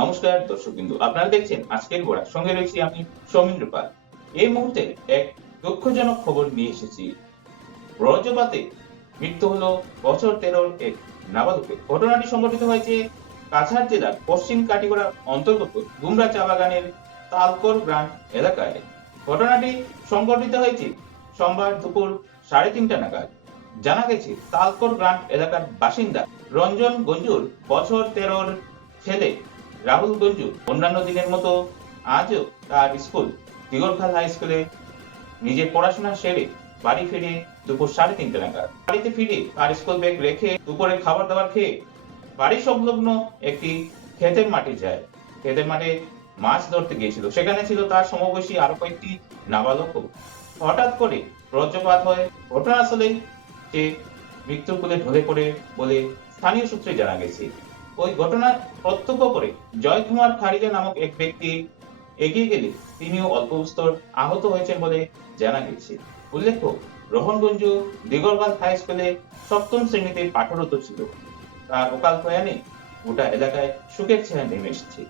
নমস্কার দর্শকবৃন্দু, আপনারা দেখছেন আজকের বরাক, সঙ্গে রয়েছি আমি সৌমিন্দ্র পাল। এই মুহূর্তে এক দুঃখজনক খবর নিয়ে এসেছি। বজ্রপাতে মৃত্যু হলো বছর 13-র এক নাবালকের। ঘটনাটি সংঘটিত হয়েছে কাছাড় জেলার পশ্চিম কাটিগড়ার অন্তর্গত গুমরা চা বাগানের তালকর গ্রাম এলাকায়। ঘটনাটি সংঘটিত হয়েছে সোমবার দুপুর 3:30 নাগাদ। জানা গেছে, তালকর গ্রাম এলাকার বাসিন্দা রঞ্জন গঞ্জুর বছর 13-র ছেলে রাহুল গঞ্জু অন্যান্য দিনের মতো আজও তার স্কুল দিগরখাল হাই স্কুলে নিজের পড়াশোনা সেরে বাড়ি ফিরে দুপুর 3:30 নাগাদ। বাড়িতে ফিরে তার স্কুল ব্যাগ রেখে দুপুরে খাবার দাবার খেয়ে বাড়ি সংলগ্ন একটি ক্ষেতের মাঠে যায়। ক্ষেতের মাঠে মাছ ধরতে গিয়েছিল। সেখানে ছিল তার সমবয়সী আরো কয়েকটি নাবালক। হঠাৎ করে বজ্রপাত হয়। ঘটনাস্থলে সে মৃত্যুর কোলে ঢলে পড়ে বলে স্থানীয় সূত্রে জানা গেছে। ওই ঘটনা প্রত্যক্ষ করে জয় কুমার খারিজা নামক এক ব্যক্তি এগিয়ে গেলে তিনিও অল্প বিস্তর আহত হয়েছেন বলে জানা গেছে। উল্লেখ্য, রোহনগঞ্জ দিগরগাল হাই স্কুলে 7ম শ্রেণীতে পাঠরত ছিল। তার অকাল প্রয়াণে গোটা এলাকায় শোকের ছায়া নেমে এসেছে।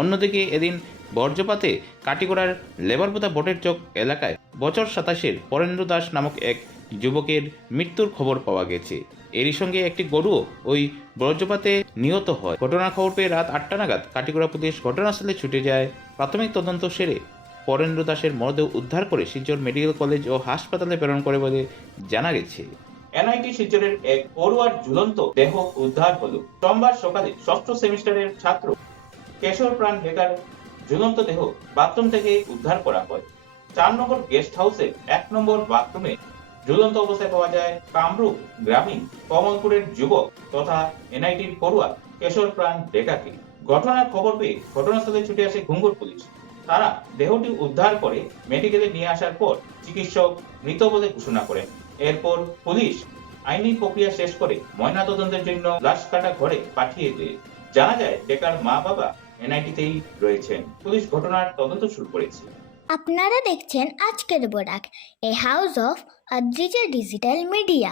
অন্যদিকে এদিন বজ্রপাতে কাটিগড়ার লেবারপোতা বটের চক এলাকায় বছর 27-এর পরেন্দ্র দাস নামক এক যুবকের মৃত্যুর খবর পাওয়া গেছে। এরই সঙ্গে একটি গরুও ওই বজ্রপাতে নিহত হয়। ঘটনার খবর পেয়ে রাত 8টা নাগাদ কাটিগড়া পুলিশ ঘটনাস্থলে ছুটে যায়। প্রাথমিক তদন্ত সেরে পরেন্দ্র দাসের মরদেহ উদ্ধার করে শিলচর মেডিকেল কলেজ ও হাসপাতালে প্রেরণ করে বলে জানা গেছে। এনআইটি শিলচরের এক পড়ুয়ার ঝুলন্ত দেহ উদ্ধার হলো। সোমবার সকালে 6ষ্ঠ সেমিস্টারের ছাত্র কেশর প্রাণ বেকার ঝুলন্ত দেহ বাথরুম থেকে উদ্ধার করা হয়। 4 নম্বর গেস্ট হাউসের 1 নম্বর বাথরুমে ঝুলন্ত অবস্থায় পাওয়া যায় কামরূপ গ্রামীণ কমলপুরের যুবক তথা এনআইটির পড়ুয়া কেশর প্রাণ বেকারকে। ঘটনার খবর পেয়ে ঘটনাস্থলে ছুটে আসে ঘুঙ্গুর পুলিশ। তারা দেহটি উদ্ধার করে মেডিকেলে নিয়ে আসার পর চিকিৎসক মৃত বলে ঘোষণা করেন। এরপর পুলিশ আইনি প্রক্রিয়া শেষ করে ময়নাতদন্তের জন্য লাশ কাটা ঘরে পাঠিয়ে দেয়। জানা যায়, বেকার মা বাবা এনআইটিতেই রয়েছেন। পুলিশ ঘটনার তদন্ত শুরু করেছে। আপনারা দেখছেন আজকের Barak, a house of Adrija digital media.